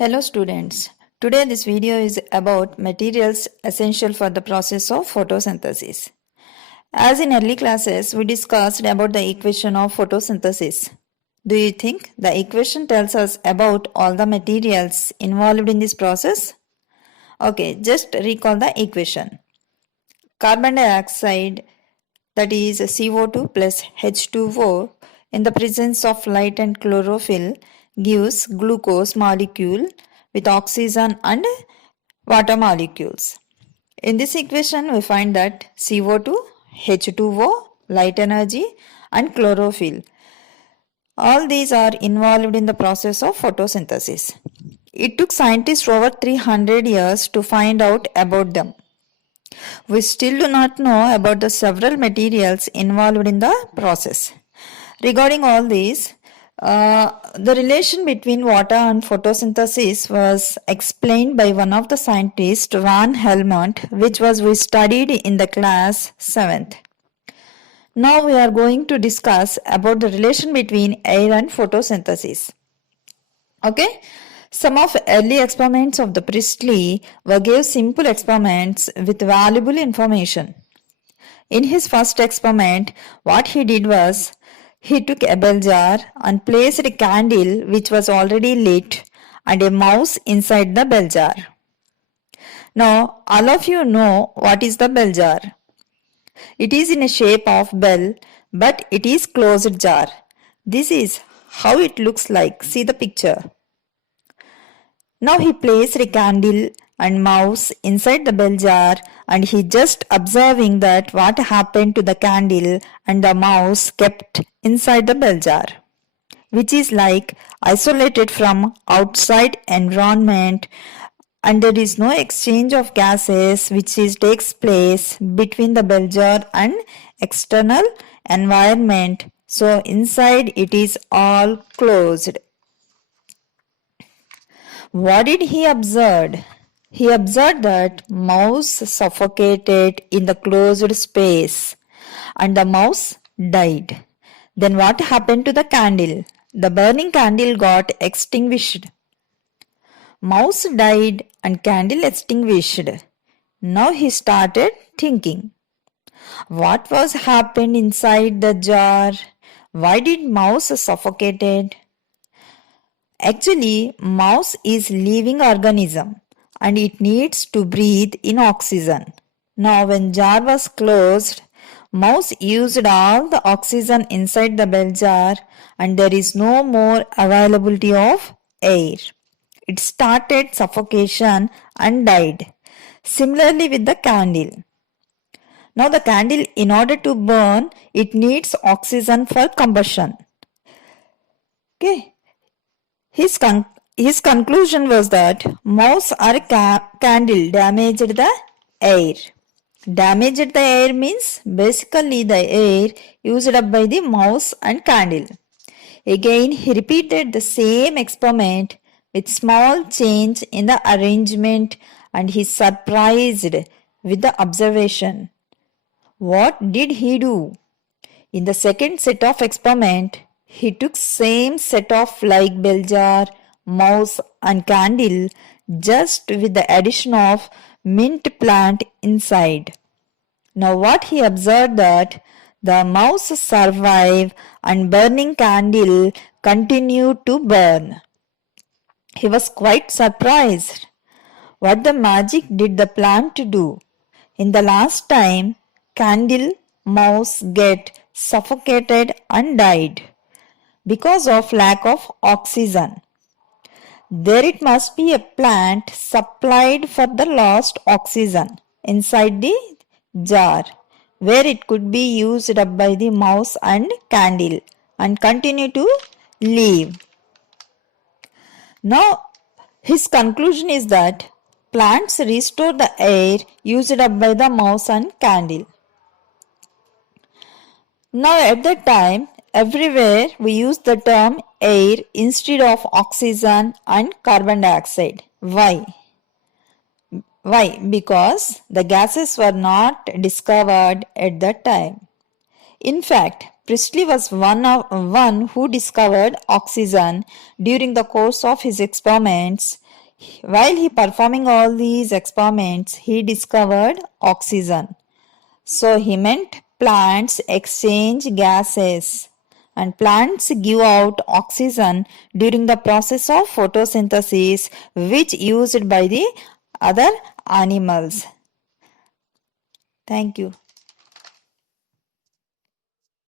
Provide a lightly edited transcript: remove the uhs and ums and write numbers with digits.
Hello students. Today this video is about materials essential for the process of photosynthesis. As in early classes, we discussed about the equation of photosynthesis. Do you think the equation tells us about all the materials involved in this process? Okay, just recall the equation. Carbon dioxide, that is CO2 plus H2O, in the presence of light and chlorophyll gives glucose molecule with oxygen and water molecules. In this equation, we find that CO2, H2O, light energy and chlorophyll. All these are involved in the process of photosynthesis. It took scientists over 300 years to find out about them. We still do not know about the several materials involved in the process. Regarding all these, the relation between water and photosynthesis was explained by one of the scientists, Van Helmont, which we studied in the class 7th. Now we are going to discuss about the relation between air and photosynthesis. Okay? Some of early experiments of the Priestley gave simple experiments with valuable information. In his first experiment, what he did was, he took a bell jar and placed a candle which was already lit and a mouse inside the bell jar. Now, all of you know what is the bell jar. It is in a shape of bell, but it is closed jar. This is how it looks like. See the picture. Now he placed a candle and mouse inside the bell jar, and he just observing that what happened to the candle and the mouse kept inside the bell jar, which is like isolated from outside environment, and there is no exchange of gases which takes place between the bell jar and external environment. So inside it is all closed. What did he observe? He observed that mouse suffocated in the closed space and the mouse died. Then what happened to the candle? The burning candle got extinguished. Mouse died and candle extinguished. Now he started thinking. What was happened inside the jar? Why did mouse suffocated? Actually, mouse is living organism and it needs to breathe in oxygen. Now when jar was closed, mouse used all the oxygen inside the bell jar and there is no more availability of air. It started suffocation and died. Similarly with the candle. Now the candle, in order to burn, it needs oxygen for combustion. Okay. His conclusion was that mouse or candle damaged the air. Damaged the air means basically the air used up by the mouse and candle. Again, he repeated the same experiment with small change in the arrangement and he surprised with the observation. What did he do? In the second set of experiment, he took same set of like bell jar, mouse and candle just with the addition of mint plant inside. Now what he observed that the mouse survived and burning candle continued to burn. He was quite surprised. What the magic did the plant do? In the last time, candle, mouse get suffocated and died because of lack of oxygen. There it must be a plant supplied for the lost oxygen inside the jar where it could be used up by the mouse and candle and continue to live. Now his conclusion is that plants restore the air used up by the mouse and candle. Now at that time, everywhere we use the term air instead of oxygen and carbon dioxide. Why? Why? Because the gases were not discovered at that time. In fact, Priestley was one who discovered oxygen during the course of his experiments While he performing all these experiments, he discovered oxygen. So he meant plants exchange gases and plants give out oxygen during the process of photosynthesis, which used by the other animals. Thank you.